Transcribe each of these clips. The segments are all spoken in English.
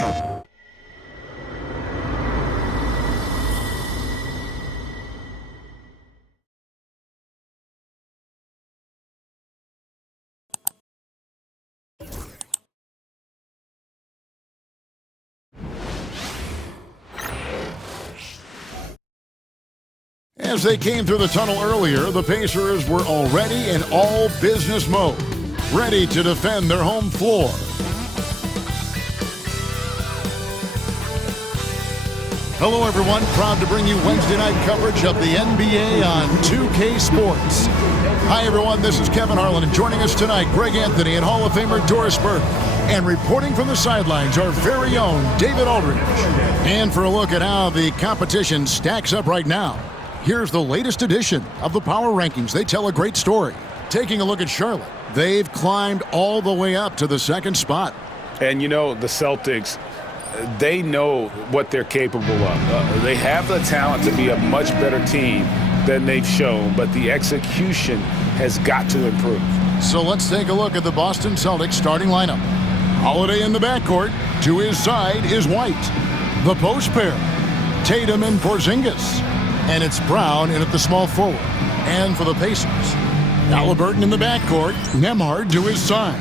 As they came through the tunnel earlier, the Pacers were already in all business mode, ready to defend their home floor. Hello, everyone. Proud to bring you Wednesday night coverage of the NBA on 2K Sports. Hi, everyone. This is Kevin Harlan, and joining us tonight, Greg Anthony and Hall of Famer Doris Burke. And reporting from the sidelines, our very own David Aldridge. And for a look at how the competition stacks up right now, here's the latest edition of the Power Rankings. They tell a great story. Taking a look at Charlotte, they've climbed all the way up to the second spot. And, you know, the Celtics, they know what they're capable of. They have the talent to be a much better team than they've shown, but the execution has got to improve. So let's take a look at the Boston Celtics starting lineup. Holiday in the backcourt. To his side is White. The post pair, Tatum and Porzingis. And it's Brown in at the small forward. And for the Pacers, Halliburton in the backcourt, Nembhard to his side.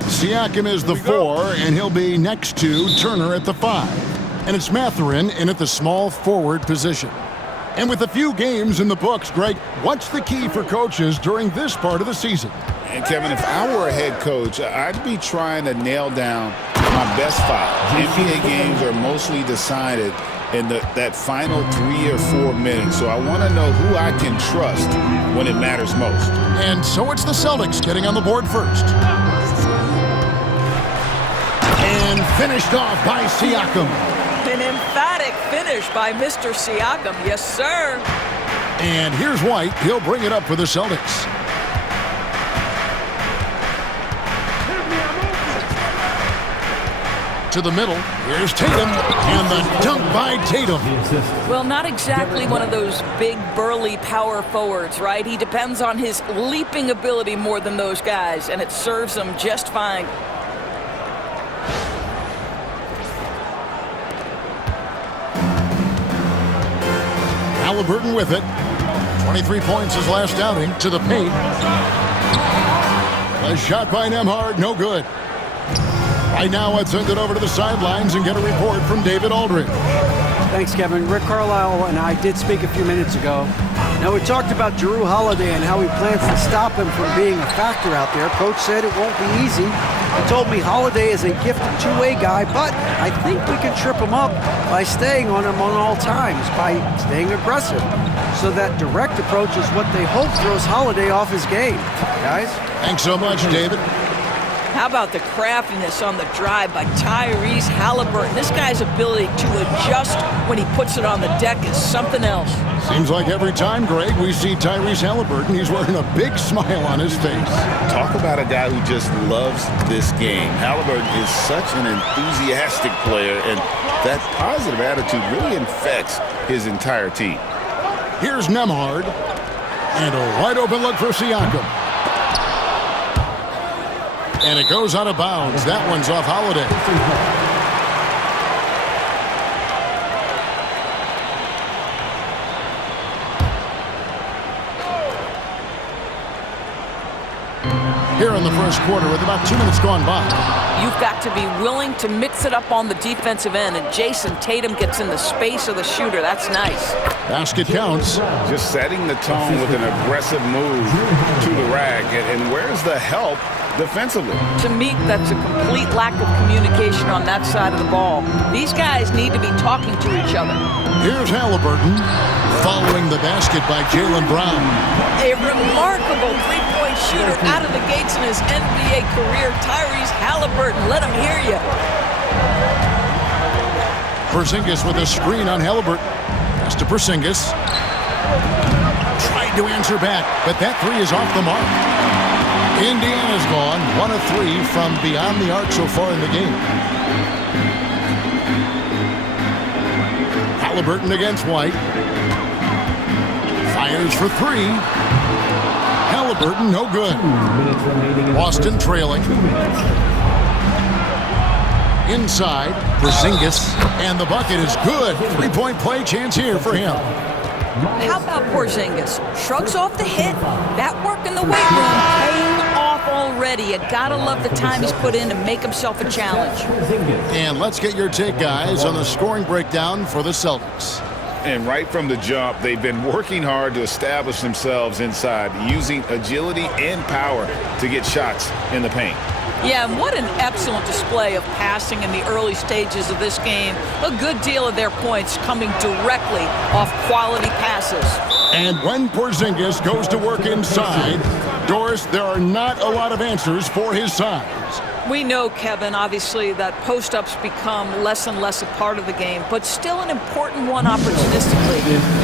Siakam is the 4, and he'll be next to Turner at the 5. And it's Mathurin in at the small forward position. And with a few games in the books, Greg, what's the key for coaches during this part of the season? And Kevin, if I were a head coach, I'd be trying to nail down my best 5. NBA games are mostly decided in that final 3 or 4 minutes. So I want to know who I can trust when it matters most. And so it's the Celtics getting on the board first. And finished off by Siakam. An emphatic finish by Mr. Siakam. Yes, sir. And here's White. He'll bring it up for the Celtics. To the middle, here's Tatum, and the dunk by Tatum. Well, not exactly one of those big, burly power forwards, right? He depends on his leaping ability more than those guys, and it serves him just fine. Halliburton with it. 23 points his last outing. To the paint. A shot by Nembhard, no good. Right now, let's send it over to the sidelines and get a report from David Aldridge. Thanks, Kevin. Rick Carlisle and I did speak a few minutes ago. Now, we talked about Jrue Holiday and how he plans to stop him from being a factor out there. Coach said it won't be easy. He told me Holiday is a gifted two-way guy, but I think we can trip him up by staying on him on all times, by staying aggressive. So that direct approach is what they hope throws Holiday off his game. Guys? Thanks so much, David. How about the craftiness on the drive by Tyrese Halliburton? This guy's ability to adjust when he puts it on the deck is something else. Seems like every time, Greg, we see Tyrese Halliburton, he's wearing a big smile on his face. Talk about a guy who just loves this game. Halliburton is such an enthusiastic player, and that positive attitude really infects his entire team. Here's Nembhard, and a wide open look for Siakam. And it goes out of bounds. That one's off Holiday. Here in the first quarter with about 2 minutes gone by. You've got to be willing to mix it up on the defensive end, and Jason Tatum gets in the space of the shooter. That's nice. Basket counts. Just setting the tone with an aggressive move to the rack. And where's the help defensively? To me, that's a complete lack of communication on that side of the ball. These guys need to be talking to each other. Here's Halliburton following the basket by Jaylen Brown. A remarkable three-point shooter out of the gates in his NBA career. Tyrese Halliburton, let him hear you. Porzingis with a screen on Halliburton. Pass to Porzingis. Tried to answer back, but that three is off the mark. Indiana's gone 1 of 3 from beyond the arc so far in the game. Halliburton against White. Fires for 3. Halliburton, no good. Boston trailing. Inside, Porzingis, and the bucket is good. Three-point play chance here for him. How about Porzingis? Shrugs off the hit. That work in the weight room paying off already. You gotta love the time he's put in to make himself a challenge. And let's get your take, guys, on the scoring breakdown for the Celtics. And right from the jump, they've been working hard to establish themselves inside, using agility and power to get shots in the paint. Yeah, and what an excellent display of passing in the early stages of this game. A good deal of their points coming directly off quality passes. And when Porzingis goes to work inside, Doris, there are not a lot of answers for his size. We know, Kevin, obviously, that post-ups become less and less a part of the game, but still an important one opportunistically.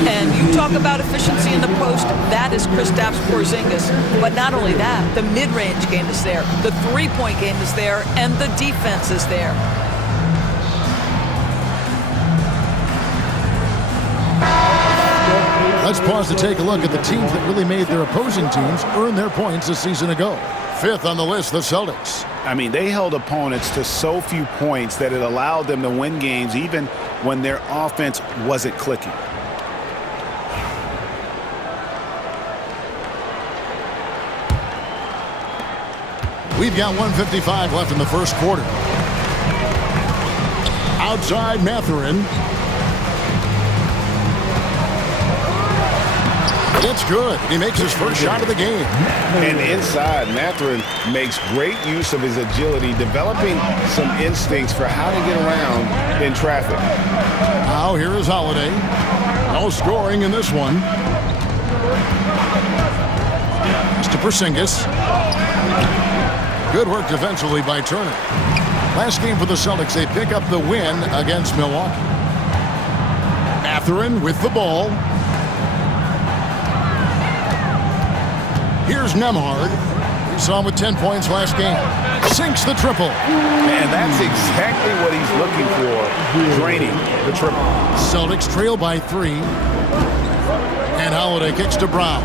And you talk about efficiency in the post, that is Kristaps Porzingis. But not only that, the mid-range game is there, the three-point game is there, and the defense is there. Let's pause to take a look at the teams that really made their opposing teams earn their points a season ago. Fifth on the list, the Celtics. I mean, they held opponents to so few points that it allowed them to win games even when their offense wasn't clicking. We've got 1:55 left in the first quarter. Outside Mathurin. It's good. He makes his first shot of the game. And inside, Mathurin makes great use of his agility, developing some instincts for how to get around in traffic. Now here is Holiday. No scoring in this one. Mr. Porzingis. Good work defensively by Turner. Last game for the Celtics, they pick up the win against Milwaukee. Mathurin with the ball. Here's Nembhard. We saw him with 10 points last game. Sinks the triple. And that's exactly what he's looking for, draining the triple. Celtics trail by 3. And Holiday kicks to Brown.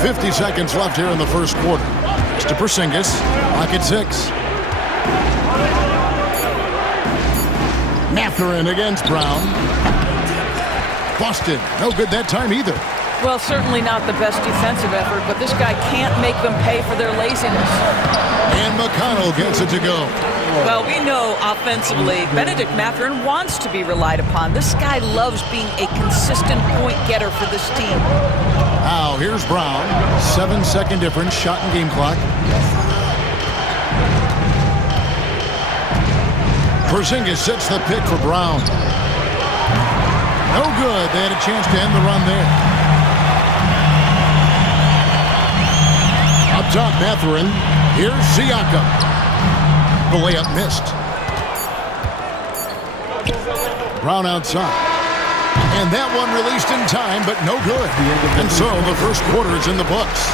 .50 seconds left here in the first quarter. It's to Porzingis. Lock at 6. Mathurin against Brown. Busted. No good that time either. Well, certainly not the best defensive effort, but this guy can't make them pay for their laziness. And McConnell gets it to go. Well, we know offensively, Benedict Mathurin wants to be relied upon. This guy loves being a consistent point getter for this team. Now, here's Brown. 7-second difference, shot and game clock. Porzingis sets the pick for Brown. No good. They had a chance to end the run there. Up top, Mathurin. Here's Siakam. The layup missed. Brown outside. And that one released in time, but no good. And so the first quarter is in the books.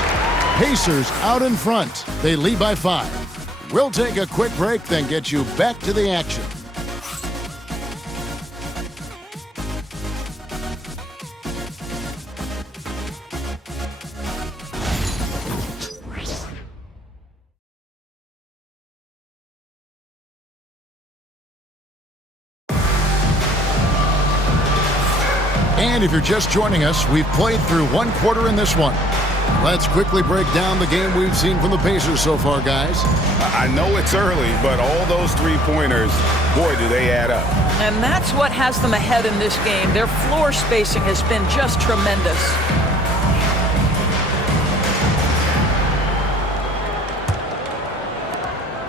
Pacers out in front. They lead by 5. We'll take a quick break, then get you back to the action. And if you're just joining us, we've played through one quarter in this one. Let's quickly break down the game we've seen from the Pacers so far, guys. I know it's early, but all those three-pointers, boy, do they add up. And that's what has them ahead in this game. Their floor spacing has been just tremendous.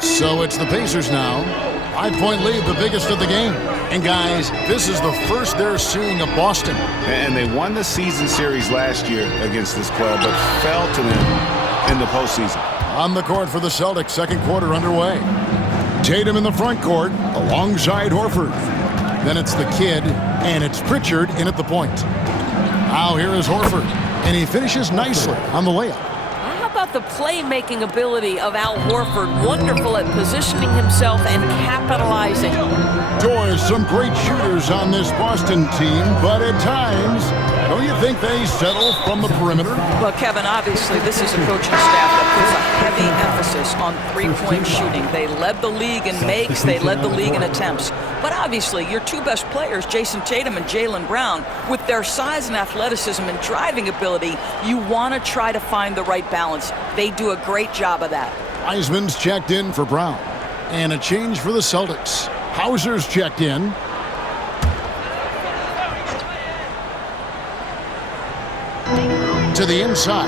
So it's the Pacers now. 5-point lead, the biggest of the game. And guys, this is the first they're seeing of Boston. And they won the season series last year against this club, but fell to them in the postseason. On the court for the Celtics, second quarter underway. Tatum in the front court alongside Horford. Then it's the kid, and it's Pritchard in at the point. Now here is Horford, and he finishes nicely on the layup. How about the playmaking ability of Al Horford? Wonderful at positioning himself and capitalizing. Doors, some great shooters on this Boston team, but at times, So you think they settle from the perimeter? Well, Kevin, obviously this is a coaching staff that puts a heavy emphasis on three-point shooting. They led the league in makes. They led the league in attempts. But obviously, your two best players, Jason Tatum and Jaylen Brown, with their size and athleticism and driving ability, you want to try to find the right balance. They do a great job of that. Wiseman's checked in for Brown. And a change for the Celtics. Hauser's checked in. To the inside.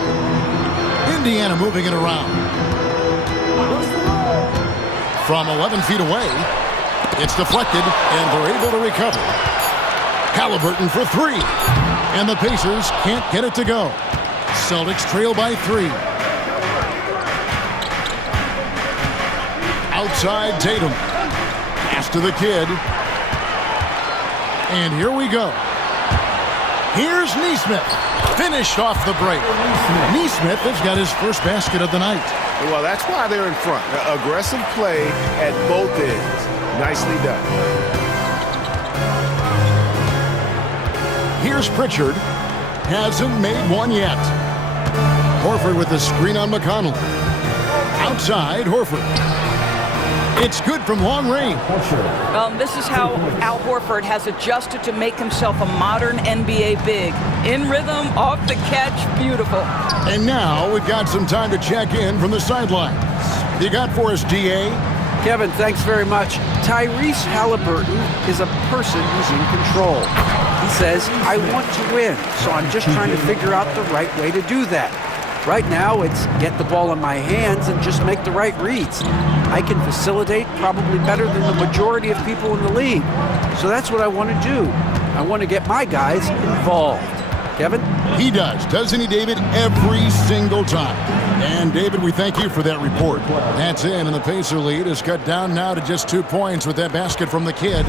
Indiana moving it around. From 11 feet away, it's deflected, and they're able to recover. Halliburton for three. And the Pacers can't get it to go. Celtics trail by 3. Outside Tatum. Pass to the kid. And here we go. Here's Nesmith. Finished off the break. Nesmith has got his first basket of the night. Well, that's why they're in front. Aggressive play at both ends. Nicely done. Here's Pritchard. Hasn't made one yet. Horford with the screen on McConnell. Outside, Horford. It's good from long range. This is how Al Horford has adjusted to make himself a modern NBA big. In rhythm, off the catch, beautiful. And now we've got some time to check in from the sidelines. You got for us, DA? Kevin, thanks very much. Tyrese Halliburton is a person who's in control. He says, I want to win, so I'm just trying to figure out the right way to do that. Right now, it's get the ball in my hands and just make the right reads. I can facilitate probably better than the majority of people in the league. So that's what I want to do. I want to get my guys involved. Kevin? He does, doesn't he, David? Every single time. And, David, we thank you for that report. That's in, and the Pacer lead is cut down now to just 2 points with that basket from the kid.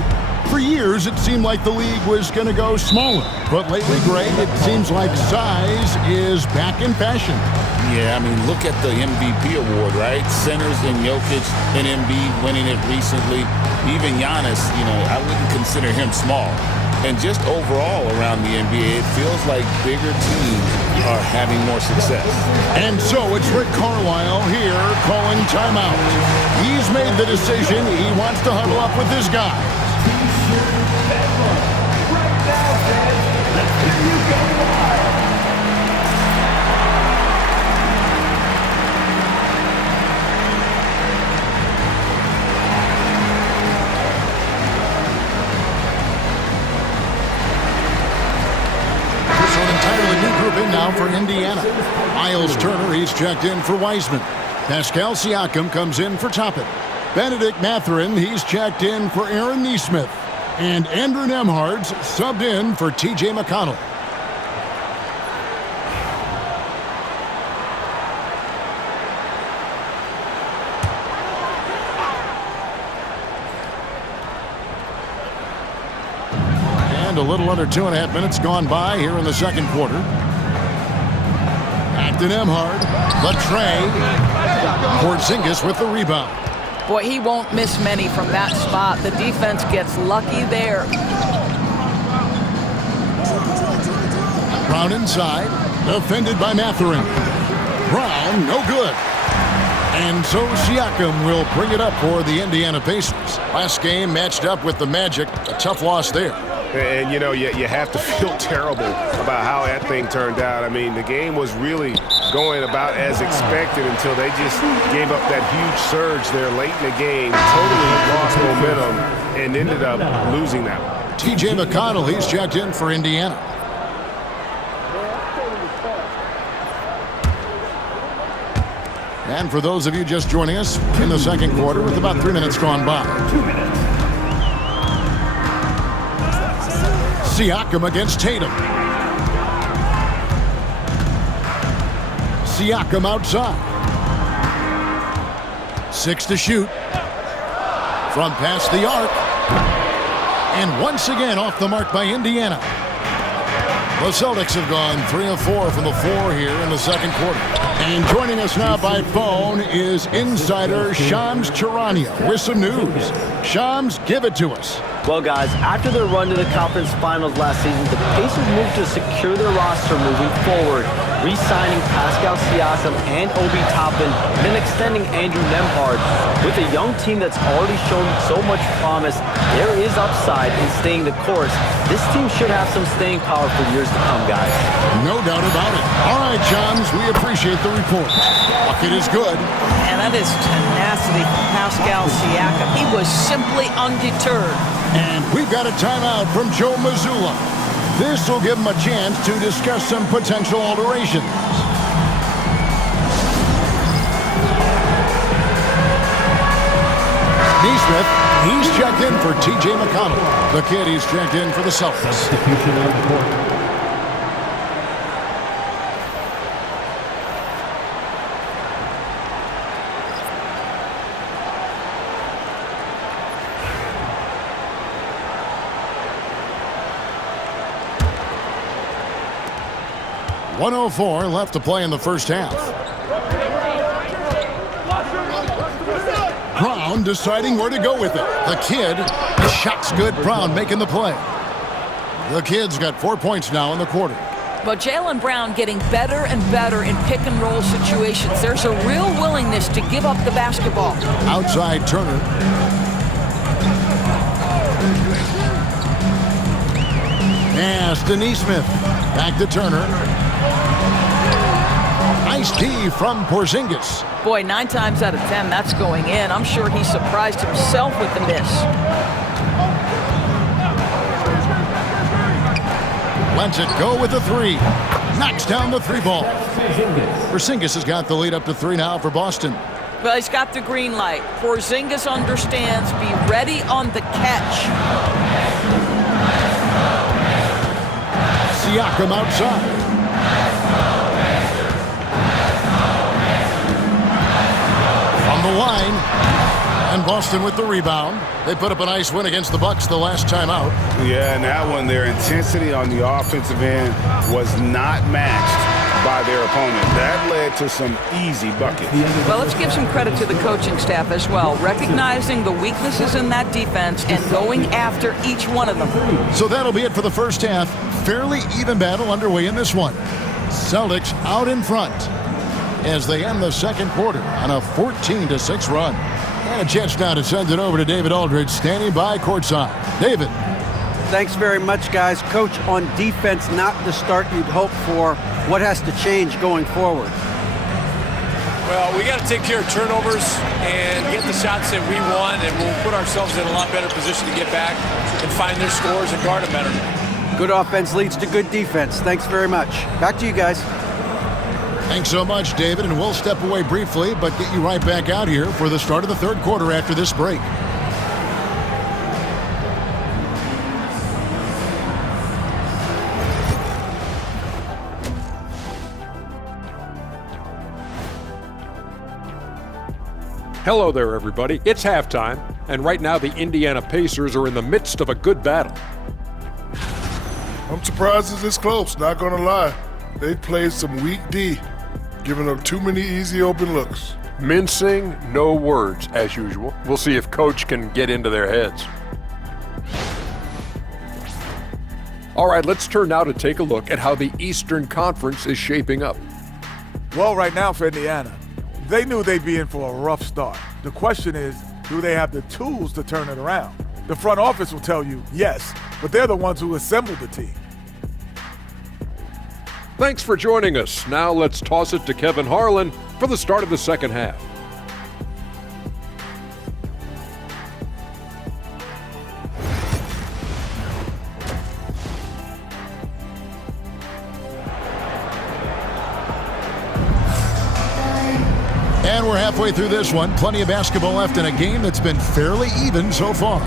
For years, it seemed like the league was going to go smaller. But lately, Greg, it seems like size is back in fashion. Yeah, I mean, look at the MVP award, right? Centers and Jokic and Embiid winning it recently. Even Giannis, I wouldn't consider him small. And just overall around the NBA, it feels like bigger teams are having more success. And so it's Rick Carlisle here calling timeout. He's made the decision. He wants to huddle up with his guys. In now for Indiana. Miles Turner, he's checked in for Wiseman. Pascal Siakam comes in for Toppin. Benedict Mathurin, he's checked in for Aaron Nesmith. And Andrew Nembhard's subbed in for T.J. McConnell. And a little under 2.5 minutes gone by here in the second quarter. To Nembhard, Latrey, Porzingis with the rebound. Boy, he won't miss many from that spot. The defense gets lucky there. Brown inside, defended by Mathurin. Brown, no good. And so Siakam will bring it up for the Indiana Pacers. Last game matched up with the Magic, a tough loss there. And, you have to feel terrible about how that thing turned out. I mean, the game was really going about as expected until they just gave up that huge surge there late in the game, totally lost momentum, and ended up losing that one. T.J. McConnell, he's checked in for Indiana. And for those of you just joining us in the second quarter with about 3 minutes gone by. 2 minutes. Siakam against Tatum. Siakam outside. 6 to shoot. From past the arc. And once again off the mark by Indiana. The Celtics have gone 3 of 4 from the floor here in the second quarter. And joining us now by phone is insider Shams Charania with some news. Shams, give it to us. Well, guys, after their run to the conference finals last season, the Pacers moved to secure their roster moving forward, re-signing Pascal Siakam and Obi Toppin, and then extending Andrew Nembhard. With a young team that's already shown so much promise, there is upside in staying the course. This team should have some staying power for years to come, guys. No doubt about it. All right, Johns, we appreciate the report. Bucket is good. And that is tenacity from Pascal Siakam. He was simply undeterred. And we've got a timeout from Joe Mazzulla. This will give him a chance to discuss some potential alterations. Neesmith, he's checked in for T.J. McConnell. The kid, he's checked in for the Celtics. Substitution on the court. .104 left to play in the first half. Brown deciding where to go with it. The kid, the shot's good. Brown making the play. The kid's got 4 points now in the quarter. But Jaylen Brown getting better and better in pick-and-roll situations. There's a real willingness to give up the basketball. Outside Turner. Pass to Neesmith. Back to Turner. Nice D from Porzingis. Boy, 9 times out of 10, that's going in. I'm sure he surprised himself with the miss. Lets it go with the 3. Knocks down the 3 ball. Porzingis has got the lead up to 3 now for Boston. Well, he's got the green light. Porzingis understands. Be ready on the catch. Siakam outside. From the line. And Boston with the rebound. They put up a nice win against the Bucks the last time out. Yeah, and that one, their intensity on the offensive end was not matched by their opponent. That led to some easy buckets. Well, let's give some credit to the coaching staff as well, recognizing the weaknesses in that defense and going after each one of them. So that'll be it for the first half. Fairly even battle underway in this one. Celtics out in front as they end the second quarter on a 14-6 run. And a chance now to send it over to David Aldridge, standing by courtside. David. Thanks very much, guys. Coach, on defense, not the start you'd hope for. What has to change going forward? Well, we got to take care of turnovers and get the shots that we want, and we'll put ourselves in a lot better position to get back and find their scores and guard them better. Good offense leads to good defense. Thanks very much. Back to you guys. Thanks so much, David, and we'll step away briefly, but get you right back out here for the start of the third quarter after this break. Hello there, everybody. It's halftime, and right now the Indiana Pacers are in the midst of a good battle. I'm surprised it's this close, not gonna lie. They played some weak D, giving up too many easy open looks. Mincing, no words, as usual. We'll see if Coach can get into their heads. All right, let's turn now to take a look at how the Eastern Conference is shaping up. Well, right now for Indiana, they knew they'd be in for a rough start. The question is, do they have the tools to turn it around? The front office will tell you yes, but they're the ones who assembled the team. Thanks for joining us. Now let's toss it to Kevin Harlan for the start of the second half. And we're halfway through this one. Plenty of basketball left in a game that's been fairly even so far.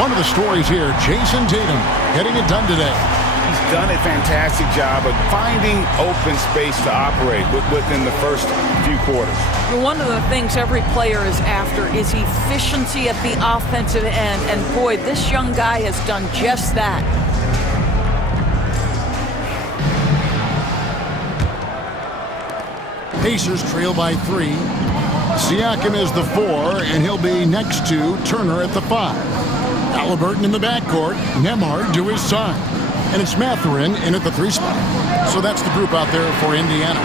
One of the stories here, Jason Tatum getting it done today. He's done a fantastic job of finding open space to operate within the first few quarters. One of the things every player is after is efficiency at the offensive end. And boy, this young guy has done just that. Pacers trail by 3. Siakam is the 4, and he'll be next to Turner at the 5. Halliburton in the backcourt, Nembhard to his side. And it's Mathurin in at the 3 spot. So that's the group out there for Indiana.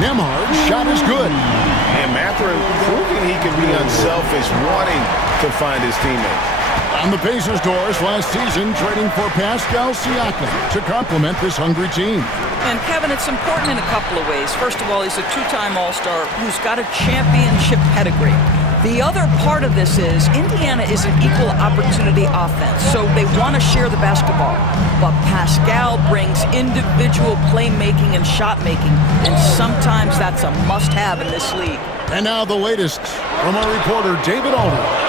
Nembhard's shot is good. And Mathurin proving he can be unselfish, wanting to find his teammates. On the Pacers' doors last season, trading for Pascal Siakam to complement this hungry team. And Kevin, it's important in a couple of ways. First of all, he's a 2-time All-Star who's got a championship pedigree. The other part of this is Indiana is an equal opportunity offense, so they want to share the basketball. But Pascal brings individual playmaking and shot making, and sometimes that's a must-have in this league. And now the latest from our reporter, David Alder.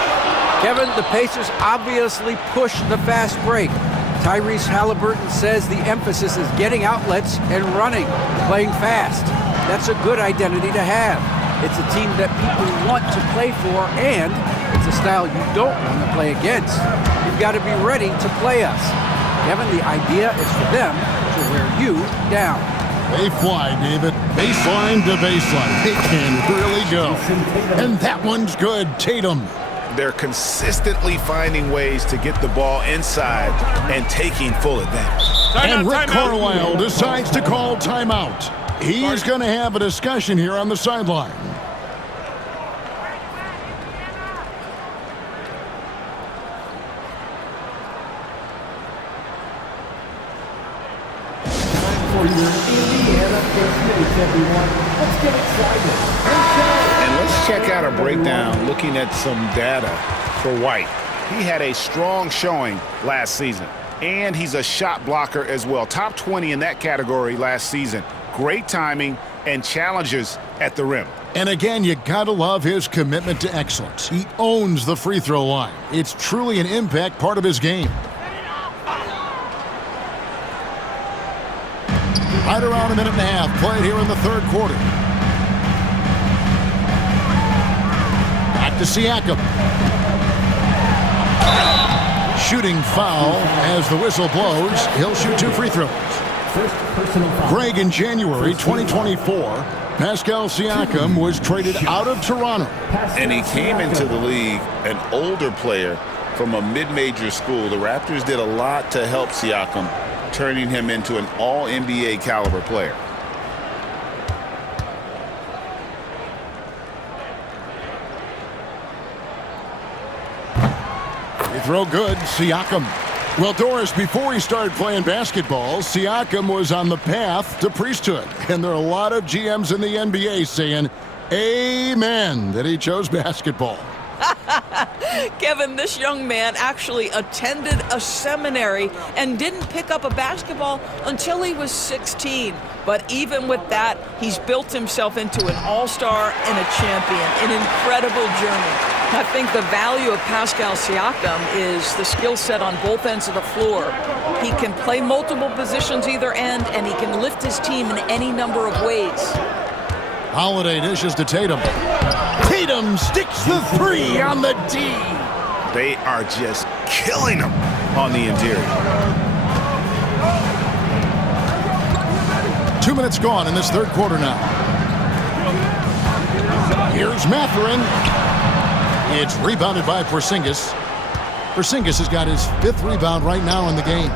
Kevin, the Pacers obviously push the fast break. Tyrese Halliburton says the emphasis is getting outlets and running, playing fast. That's a good identity to have. It's a team that people want to play for, and it's a style you don't want to play against. You've got to be ready to play us. Kevin, the idea is for them to wear you down. They fly, David. Baseline to baseline. They can really go. And that one's good. Tatum. They're consistently finding ways to get the ball inside and taking full advantage. And Rick Carlisle decides to call timeout. He's going to have a discussion here on the sideline. For your Indiana Pacers, everyone. Let's get excited. And let's check out a breakdown looking at some data for White. He had a strong showing last season, and he's a shot blocker as well. Top 20 in that category last season. Great timing and challenges at the rim. And again, you gotta love his commitment to excellence. He owns the free throw line. It's truly an impact part of his game. Right around a minute and a half played here in the third quarter. Back to Siakam. Shooting foul as the whistle blows. He'll shoot 2 free throws. First personal foul. Greg, in January 2024, Pascal Siakam was traded out of Toronto. And he came into the league an older player from a mid-major school. The Raptors did a lot to help Siakam, turning him into an all-NBA caliber player. Free throw good, Siakam. Well, Doris, before he started playing basketball, Siakam was on the path to priesthood. And there are a lot of GMs in the NBA saying, amen, that he chose basketball. Kevin, this young man actually attended a seminary and didn't pick up a basketball until he was 16. But even with that, he's built himself into an all-star and a champion. An incredible journey. I think the value of Pascal Siakam is the skill set on both ends of the floor. He can play multiple positions either end, and he can lift his team in any number of ways. Holiday dishes to Tatum. Tatum sticks the 3 on the D. They are just killing him on the interior. 2 minutes gone in this third quarter now. Here's Mathurin. It's rebounded by Porzingis. Porzingis has got his 5th rebound right now in the game.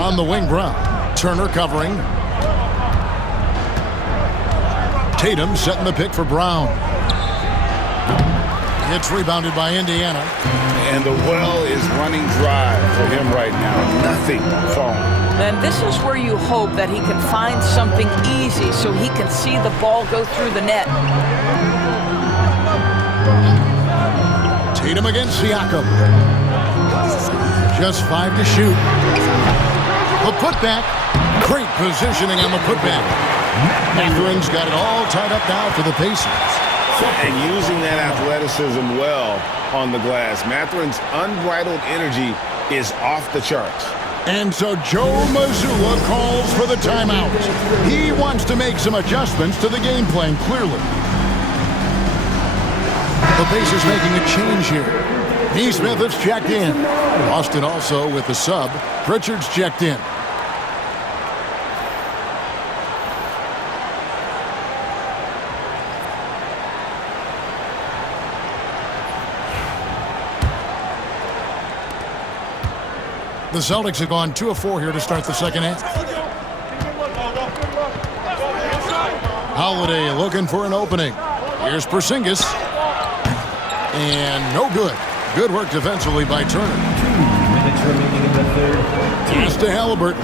On the wing, Brown. Turner covering. Tatum setting the pick for Brown. It's rebounded by Indiana. And the well is running dry for him right now. Nothing falling. And this is where you hope that he can find something easy so he can see the ball go through the net. Tatum against Siakam. Just 5 to shoot. The putback. Great positioning on the putback. Mathurin's got it all tied up now for the Pacers. And using that athleticism well on the glass. Mathurin's unbridled energy is off the charts. And so Joe Mazzulla calls for the timeout. He wants to make some adjustments to the game plan, clearly. The Pacers making a change here. Neesmith has checked in. Boston also with the sub. Pritchard's checked in. The Celtics have gone 2 of 4 here to start the second half. Holiday looking for an opening. Here's Porzingis. And no good. Good work defensively by Turner. 2 minutes remaining in the third. Pass to Halliburton.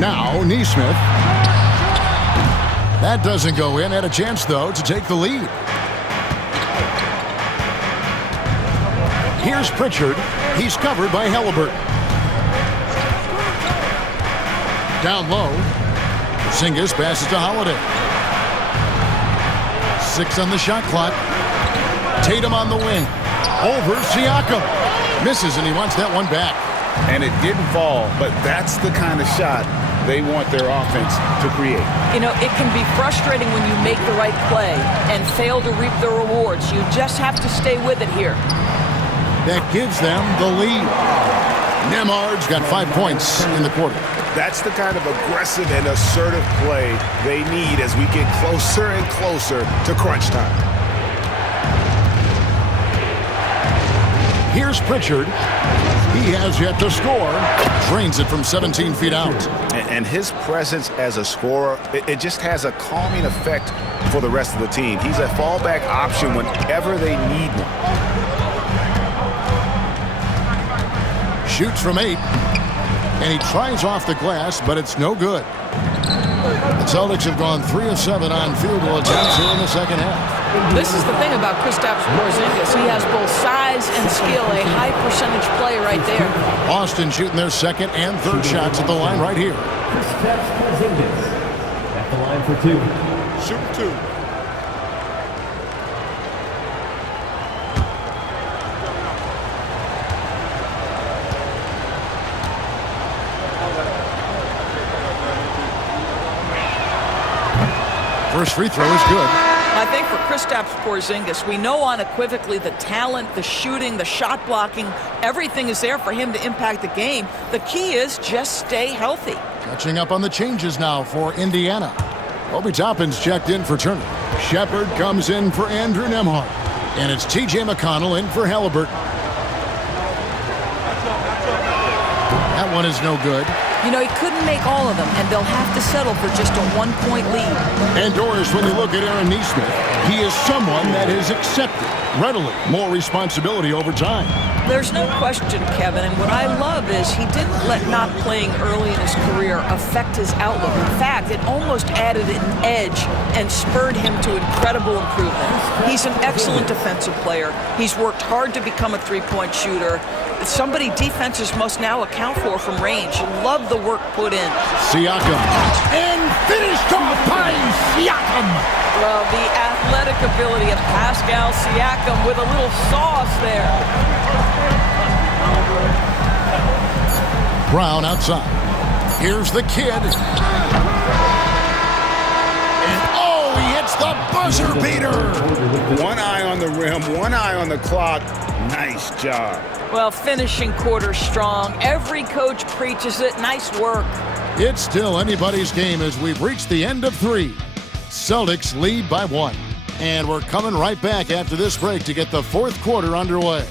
Now, Neesmith. That doesn't go in. Had a chance, though, to take the lead. Here's Pritchard. He's covered by Halliburton. Down low. Porzingis passes to Holiday. 6 on the shot clock. Tatum on the wing. Over Siakam. Misses, and he wants that one back. And it didn't fall, but that's the kind of shot they want their offense to create. You know, it can be frustrating when you make the right play and fail to reap the rewards. You just have to stay with it here. That gives them the lead. Nemhard's got 5 points in the quarter. That's the kind of aggressive and assertive play they need as we get closer and closer to crunch time. Here's Pritchard. He has yet to score. Drains it from 17 feet out. And his presence as a scorer, it just has a calming effect for the rest of the team. He's a fallback option whenever they need one. Shoots from 8. And he tries off the glass, but it's no good. The Celtics have gone 3 of 7 on field goal attempts here in the second half. This is the thing about Kristaps Porzingis. He has both size and skill, a high percentage play right there. Boston shooting their second and third shots at the line right here. Kristaps Porzingis at the line for 2. Shoot 2. First free throw is good. I think for Kristaps Porzingis, we know unequivocally the talent, the shooting, the shot blocking, everything is there for him to impact the game. The key is just stay healthy. Catching up on the changes now for Indiana. Obi Toppin's checked in for Turner. Shepard comes in for Andrew Nembhard. And it's T.J. McConnell in for Halliburton. That one is no good. You know, he couldn't make all of them, and they'll have to settle for just a 1-point lead. And Doris, when you look at Aaron Neesmith, he is someone that has accepted readily more responsibility over time. There's no question, Kevin, and what I love is he didn't let not playing early in his career affect his outlook. In fact, it almost added an edge and spurred him to incredible improvement. He's an excellent defensive player. He's worked hard to become a three-point shooter. Somebody defenses must now account for from range. Love the work put in. Siakam. And finished off by Siakam. Well, the athletic ability of Pascal Siakam with a little sauce there. Brown outside. Here's the kid. And oh, he hits the buzzer beater. One eye on the rim, one eye on the clock. Nice job. Well, finishing quarter strong. Every coach preaches it. Nice work. It's still anybody's game as we've reached the end of 3. Celtics lead by 1. And we're coming right back after this break to get the fourth quarter underway.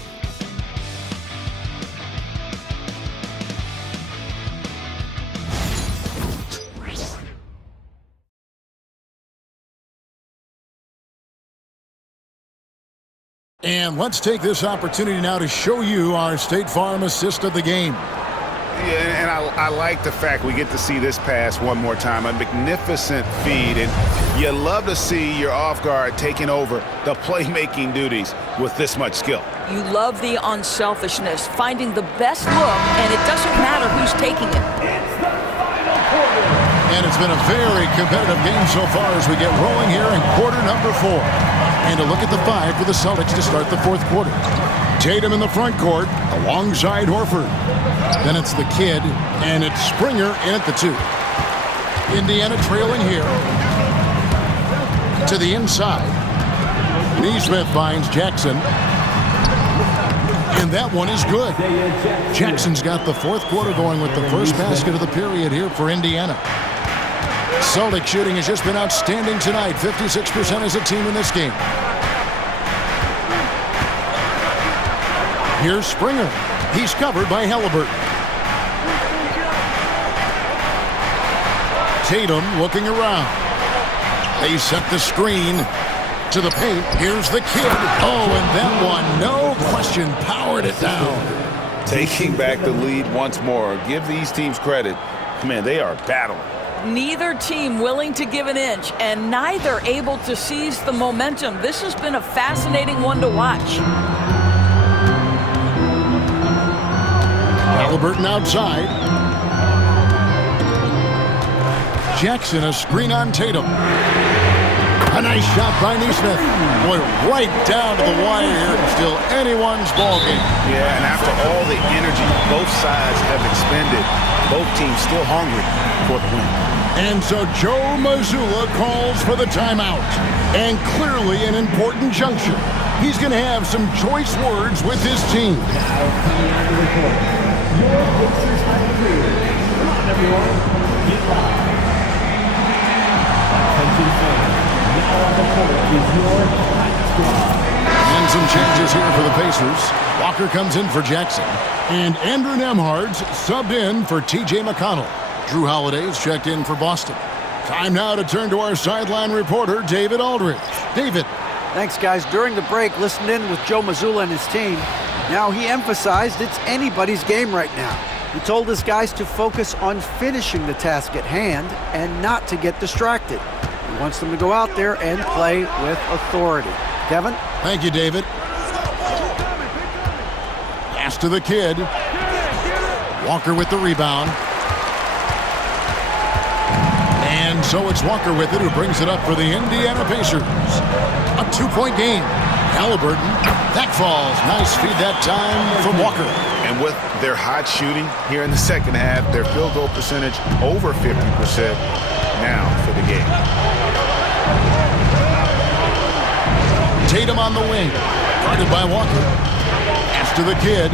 And let's take this opportunity now to show you our State Farm assist of the game. Yeah, and I like the fact we get to see this pass one more time. A magnificent feed, and you love to see your off guard taking over the playmaking duties with this much skill. You love the unselfishness, finding the best look, and it doesn't matter who's taking it. And it's been a very competitive game so far as we get rolling here in quarter number 4. And a look at the 5 for the Celtics to start the fourth quarter. Tatum in the front court alongside Horford. Then it's the kid, and it's Springer in at the 2. Indiana trailing here. To the inside. Neesmith finds Jackson. And that one is good. Jackson's got the fourth quarter going with the first basket of the period here for Indiana. Celtic shooting has just been outstanding tonight. 56% as a team in this game. Here's Springer. He's covered by Halliburton. Tatum looking around. They set the screen to the paint. Here's the kid. Oh, and that one, no question, powered it down. Taking back the lead once more. Give these teams credit. Man, they are battling. Neither team willing to give an inch, and neither able to seize the momentum. This has been a fascinating one to watch. Halliburton outside. Jackson, a screen on Tatum. A nice shot by Neesmith. Boy, right down to the wire here. Still anyone's ball game. Yeah, and after all the energy both sides have expended, both teams still hungry for the win. And so Joe Mazzulla calls for the timeout. And clearly an important juncture. He's going to have some choice words with his team. Your Pacers have cleared. Come on, everyone. Get live. Attention fans. Now on the court is your hot squad. And some changes here for the Pacers. Walker comes in for Jackson. And Andrew Nembhard's subbed in for T.J. McConnell. Drew Holiday's checked in for Boston. Time now to turn to our sideline reporter, David Aldridge. David. Thanks, guys. During the break, listened in with Joe Mazzulla and his team. Now, he emphasized it's anybody's game right now. He told his guys to focus on finishing the task at hand and not to get distracted. He wants them to go out there and play with authority. Kevin? Thank you, David. Pass to the kid. Walker with the rebound. And so it's Walker with it, who brings it up for the Indiana Pacers. A 2-point game. Halliburton, that falls. Nice feed that time from Walker. And with their hot shooting here in the second half, their field goal percentage over 50% now for the game. Tatum on the wing, guarded by Walker. Pass to the kid,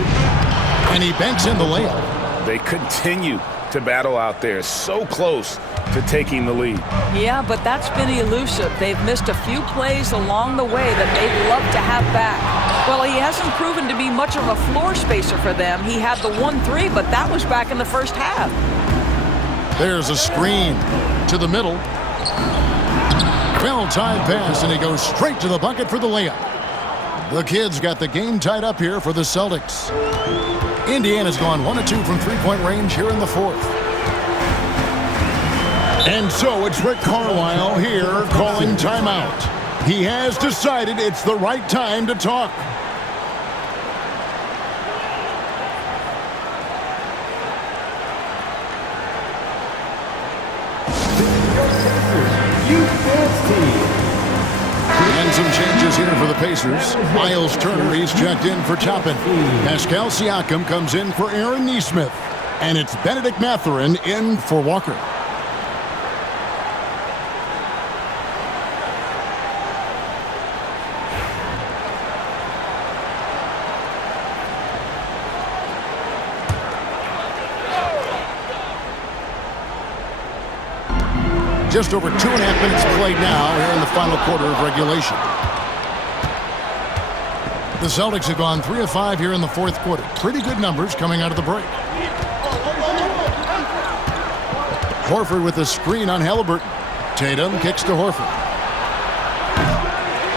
and he banks in the layup. They continue to battle out there, so close to taking the lead. Yeah, but that's been elusive. They've missed a few plays along the way that they'd love to have back. Well, he hasn't proven to be much of a floor spacer for them. He had the 1-3, but that was back in the first half. There's a screen to the middle. Well-timed pass, and he goes straight to the bucket for the layup. The Kids got the game tied up here for the Celtics. Indiana's gone 1 of 2 from three-point range here in the fourth. And so it's Rick Carlisle here calling timeout. He has decided it's the right time to talk. And some changes here for the Pacers. Miles Turner, he's checked in for Toppin. Pascal Siakam comes in for Aaron Neesmith. And it's Benedict Mathurin in for Walker. Just over 2.5 minutes played now here in the final quarter of regulation. The Celtics have gone 3 of 5 here in the fourth quarter. Pretty good numbers coming out of the break. Horford with a screen on Halliburton. Tatum kicks to Horford.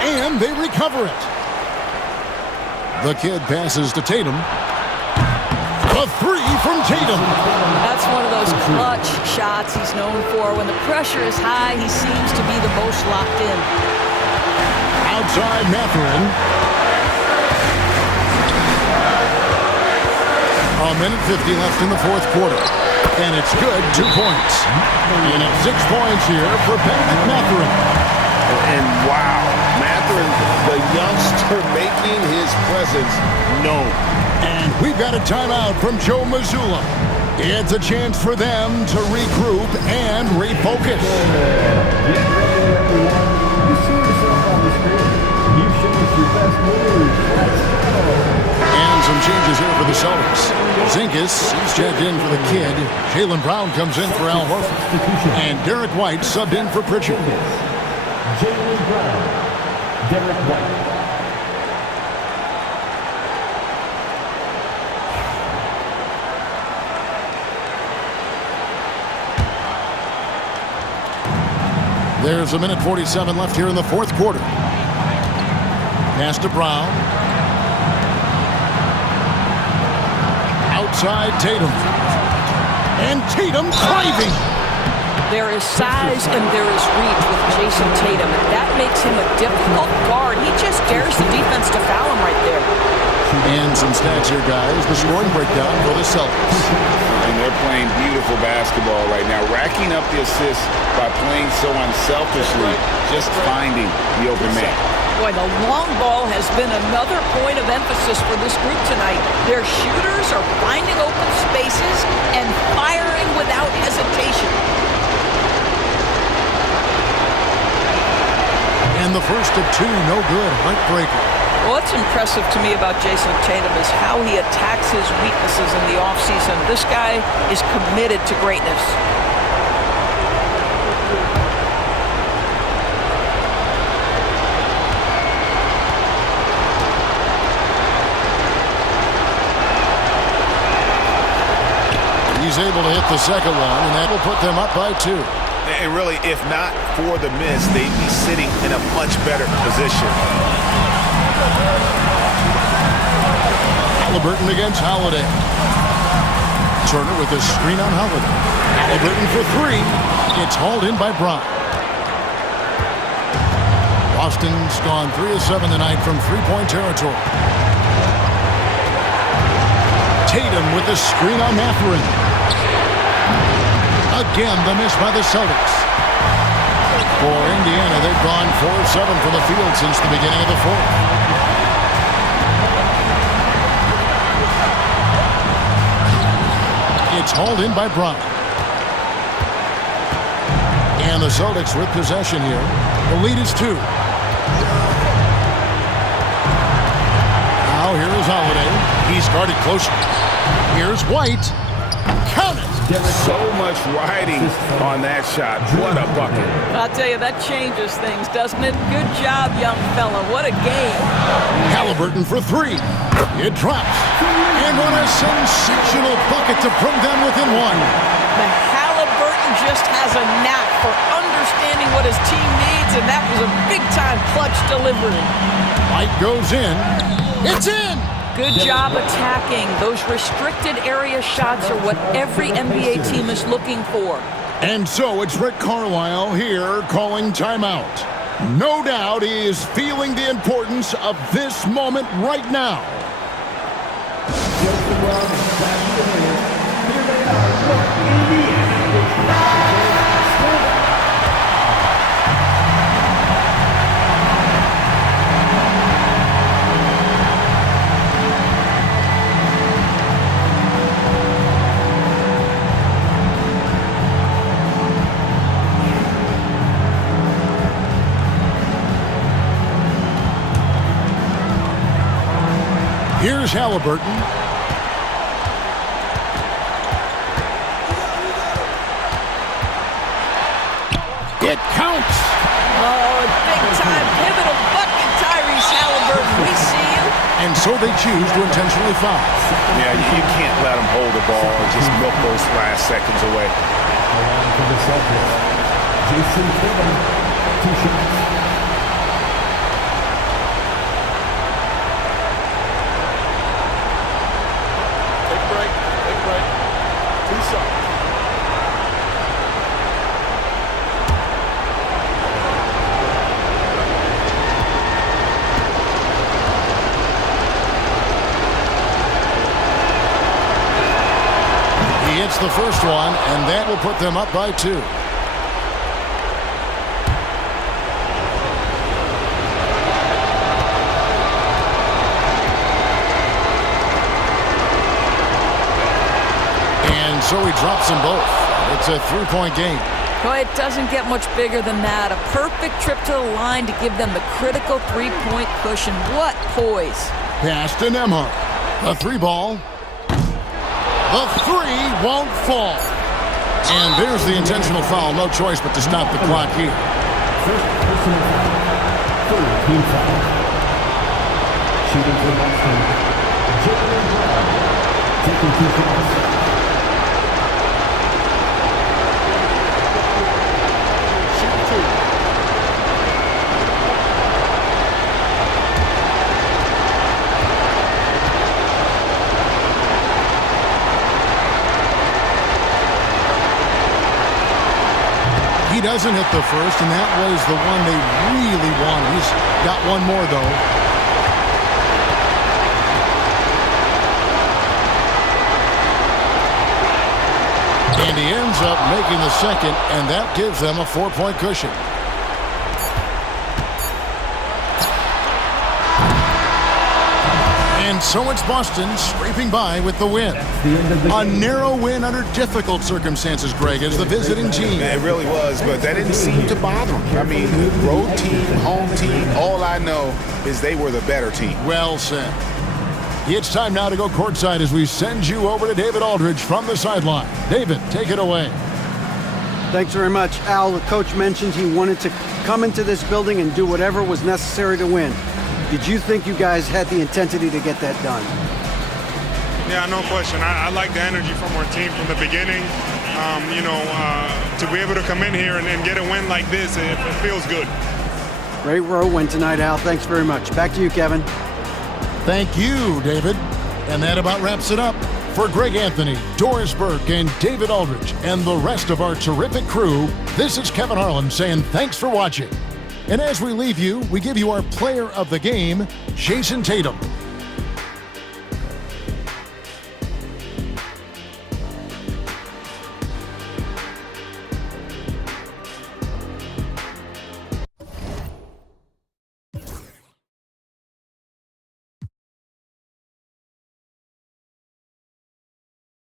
And they recover it. The Kid passes to Tatum. A three from Tatum. That's one of those clutch shots he's known for. When the pressure is high, he seems to be the most locked in. Outside Mathurin. A minute 50 left in the fourth quarter. And it's good, 2 points. And it's 6 points here for Benedict Mathurin. And wow, Mathurin, the youngster, making his presence known. And we've got a timeout from Joe Mazzulla. It's a chance for them to regroup and refocus. Get ready, everyone. You see yourself on the screen. You show us your best moves. Let's go. And some changes here for the Celtics. Zingas, he's checked in for the Kid. Jaylen Brown comes in for Al Horford. And Derek White subbed in for Pritchard. Jaylen Brown, Derek White. There's a minute 47 left here in the fourth quarter. Pass to Brown. Outside Tatum. And Tatum driving. There is size and there is reach with Jason Tatum, and that makes him a difficult guard. He just dares the defense to foul him right there. And some stats here, guys. The scoring breakdown for the Celtics. And they're playing beautiful basketball right now, racking up the assists by playing so unselfishly, just finding the open man. Boy, the long ball has been another point of emphasis for this group tonight. Their shooters are finding open spaces and firing without hesitation. And the first of two, no good. Heartbreaker. What's impressive to me about Jason Tatum is how he attacks his weaknesses in the offseason. This guy is committed to greatness. He's able to hit the second one, and that will put them up by 2. And really, if not for the miss, they'd be sitting in a much better position. Halliburton against Holiday. Turner with a screen on Holiday. Halliburton for 3. It's hauled in by Brown. Boston's gone 3 of 7 tonight from three-point territory. Tatum with a screen on Mathurin. Again, the miss by the Celtics. For Indiana, they've gone 4 of 7 from the field since the beginning of the fourth. It's hauled in by Brown. And the Celtics with possession here. The lead is 2. Now here is Holiday. He's guarded closely. Here's White. Count it. So much riding on that shot. What a bucket. I'll tell you, that changes things, doesn't it? Good job, young fella. What a game. Halliburton for 3. It drops. And what a sensational bucket to bring them within 1. The Halliburton just has a knack for understanding what his team needs, and that was a big-time clutch delivery. White goes in. It's in. Good job attacking. Those restricted area shots are what every NBA team is looking for. And so it's Rick Carlisle here calling timeout. No doubt he is feeling the importance of this moment right now. Here's Halliburton. It counts. Oh, big-time pivotal bucket, Tyrese Halliburton. We see you. And so they choose to intentionally foul. Yeah, you can't let them hold the ball and just milk those last seconds away. For the Celtics, Jason Tatum, 2 shots. He hits the first one, and that will put them up by 2. And so he drops them both. It's a 3-point game. Boy, it doesn't get much bigger than that. A perfect trip to the line to give them the critical 3-point cushion. What poise. Pass to Nembhard. The 3 ball. The 3 won't fall. And there's the intentional foul. No choice but to stop the clock here. First personal foul. Third team foul. Shooting for Boston. Jalen Brown. Taking 2 shots. Shoot 2. He doesn't hit the first, and that was the one they really wanted. He's got one more, though. And he ends up making the second, and that gives them a 4-point cushion. And so it's Boston scraping by with the win. A narrow win under difficult circumstances, Greg, as the visiting team. It really was, but that didn't seem to bother them. I mean, road team, home team, all I know is they were the better team. Well said. It's time now to go courtside as we send you over to David Aldridge from the sideline. David, take it away. Thanks very much, Al. The coach mentioned he wanted to come into this building and do whatever was necessary to win. Did you think you guys had the intensity to get that done? Yeah, no question. I like the energy from our team from the beginning. To be able to come in here and get a win like this, it feels good. Great road win tonight, Al. Thanks very much. Back to you, Kevin. Thank you, David. And that about wraps it up. For Greg Anthony, Doris Burke, and David Aldridge, and the rest of our terrific crew, this is Kevin Harlan saying thanks for watching. And as we leave you, we give you our player of the game, Jason Tatum.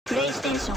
PlayStation